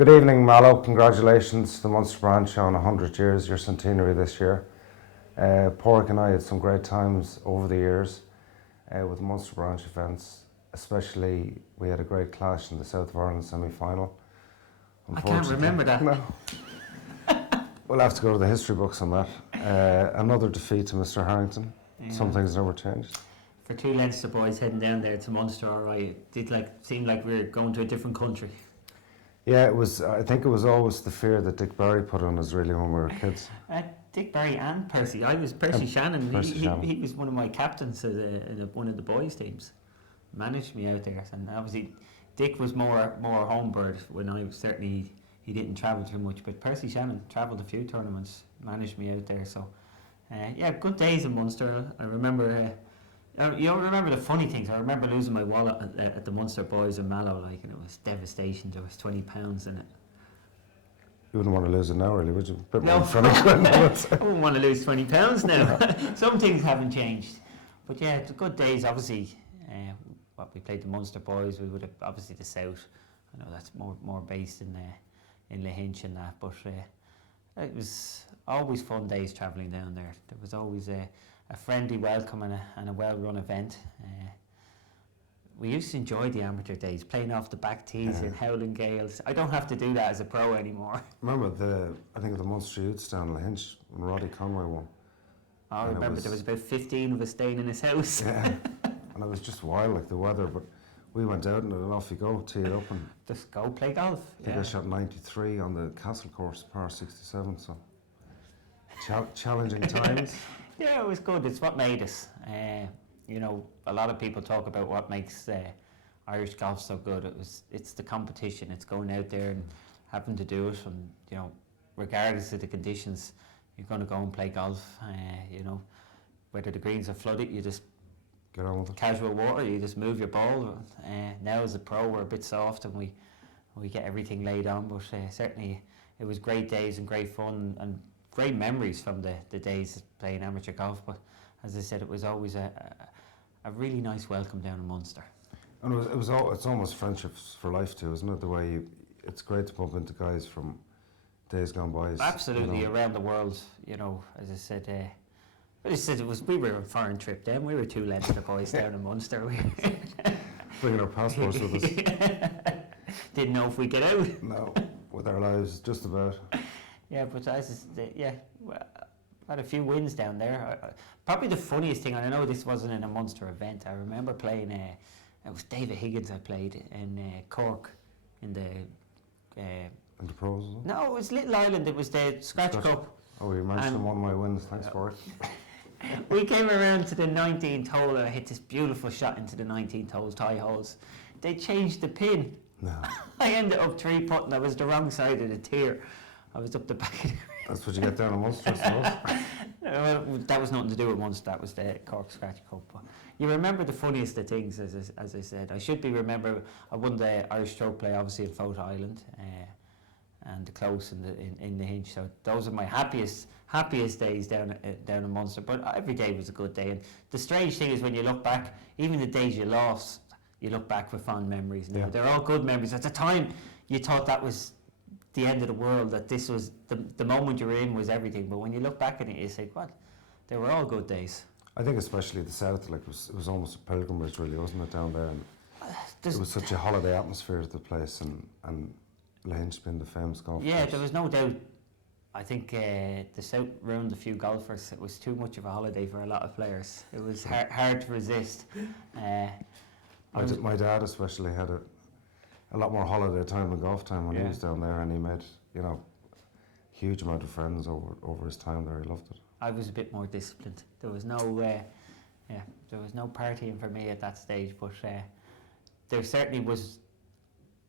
Good evening, Mallow. Congratulations to the Munster Branch on 100 years, your centenary this year. Padraig and I had some great times over the years with the Munster Branch events. Especially, we had a great clash in the South of Ireland semi-final. I can't remember that. No. We'll have to go to the history books on that. Another defeat to Mr. Harrington. Yeah. Some things never changed. For two Leinster boys heading down there to Munster, it did seem like we were going to a different country. Yeah, it was. I think it was always the fear that Dick Barry put on us really when we were kids. Dick Barry and Percy. I was Percy Shannon. He was one of my captains in one of the boys' teams. Managed me out there, and obviously Dick was more home bird when I was certainly. He didn't travel too much, but Percy Shannon travelled a few tournaments, managed me out there. So, yeah, good days in Munster. I remember. You remember the funny things. I remember losing my wallet at the Munster Boys in Mallow, and it was devastation. There was £20 in it. You wouldn't want to lose it now, really, would you? No, I wouldn't want to lose £20 now. Some things haven't changed, but yeah, it's good days. Obviously, we played the Munster Boys. We would have obviously the South. I know that's more based in Lahinch and that, but it was always fun days travelling down there. There was always a friendly welcome and a well-run event. We used to enjoy the amateur days, playing off the back tees in howling gales. I don't have to do that as a pro anymore. Remember I think the Munster Youths down in Lahinch when Roddy Conway won. Oh, I remember there was about 15 of us staying in his house. Yeah, and it was just wild, like the weather, but we went out and off you go, tee it up and just go play golf. I think I shot 93 on the Castle course, par 67, so challenging times. Yeah, it was good. It's what made us. A lot of people talk about what makes Irish golf so good. It's the competition. It's going out there and having to do it, and regardless of the conditions, you're going to go and play golf. Whether the greens are flooded, you just get on with it. Casual water, you just move your ball. Now as a pro, we're a bit soft and we get everything laid on. But certainly, it was great days and great fun and great memories from the days playing amateur golf. But as I said, it was always a really nice welcome down in Munster. And it's almost friendships for life too, isn't it? The way it's great to bump into guys from days gone by. Absolutely, around the world. As I said, we were on a foreign trip then. We were two Leinster boys down in Munster. Bringing our passports with us. Didn't know if we'd get out. No, with our lives just about. Yeah, but I had a few wins down there. Probably the funniest thing, and I know this wasn't in a Munster event, I remember playing, it was David Higgins I played in Cork in the... in the pros? No, it was Little Island, it was the Scratch Cup. Oh, you mentioned one of my wins, thanks for it. We came around to the 19th hole and I hit this beautiful shot into the 19th hole, tie holes. They changed the pin. No. I ended up 3-putting, I was the wrong side of the tier. I was up the back of the... That's what you get down in Munster, I suppose. Well, that was nothing to do with Munster, that was the Cork Scratch Cup. But you remember the funniest of things, as I said. I won the Irish stroke play, obviously, in Fota Island, and the close in the Hinch. So those are my happiest days down in Munster. But every day was a good day. And the strange thing is when you look back, even the days you lost, you look back with fond memories. Now, they're all good memories. At the time, you thought that was the end of the world, that this was the moment you were in was everything. But when you look back at it, you say, "What? They were all good days." I think especially the South, it was almost a pilgrimage, really, wasn't it, down there? And it was such a holiday atmosphere at the place, and Lahinch being the famous golf place. There was no doubt. I think the South ruined a few golfers. It was too much of a holiday for a lot of players. It was hard to resist. My dad especially had a lot more holiday time than golf time when he was down there, and he made huge amount of friends over his time there. He loved it. I was a bit more disciplined. There was no partying for me at that stage, but there certainly was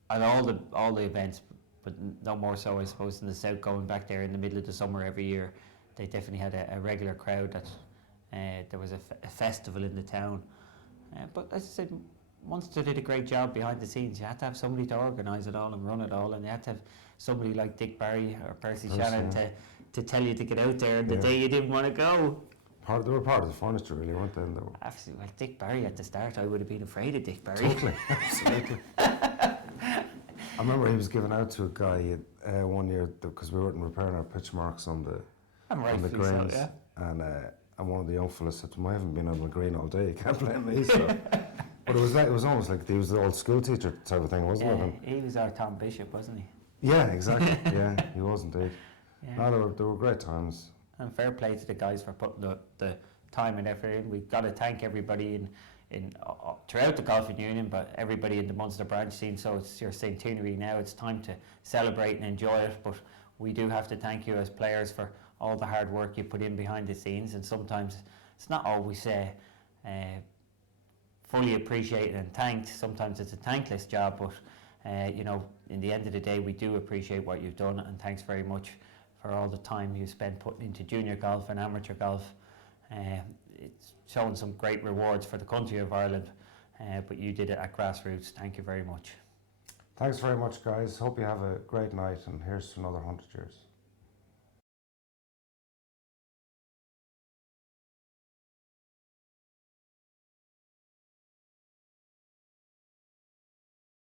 at all the events, but no more so, I suppose, in the South. Going back there in the middle of the summer every year, they definitely had a regular crowd. That there was a festival in the town, but as I said, Munster did a great job behind the scenes. You had to have somebody to organise it all and run it all, and you had to have somebody like Dick Barry or Percy Shannon to tell you to get out there the day you didn't want to go. They were part of the furniture, really, weren't they? Absolutely. Well, Dick Barry at the start, I would have been afraid of Dick Barry. Totally, absolutely. I remember he was given out to a guy one year because we weren't repairing our pitch marks on the I'm on the rightfully so, greens, yeah. and one of the young fellas said to him, "I haven't been on the green all day. You can't blame me." So, but it was almost like he was the old school teacher type of thing, wasn't it? And He was our Tom Bishop, wasn't he? yeah, exactly. Yeah, he was indeed. Yeah. No, they were great times. And fair play to the guys for putting the time and effort in. We've got to thank everybody in throughout the golfing union, but everybody in the Munster Branch scene. So it's your centenary now. It's time to celebrate and enjoy it. But we do have to thank you as players for all the hard work you put in behind the scenes. And sometimes it's not always fully appreciated and thanked. Sometimes it's a thankless job, but you know, in the end of the day, we do appreciate what you've done, and thanks very much for all the time you spent putting into junior golf and amateur golf. It's shown some great rewards for the country of Ireland, but you did it at grassroots. Thank you very much. Thanks very much, guys. Hope you have a great night, and here's to another 100 years.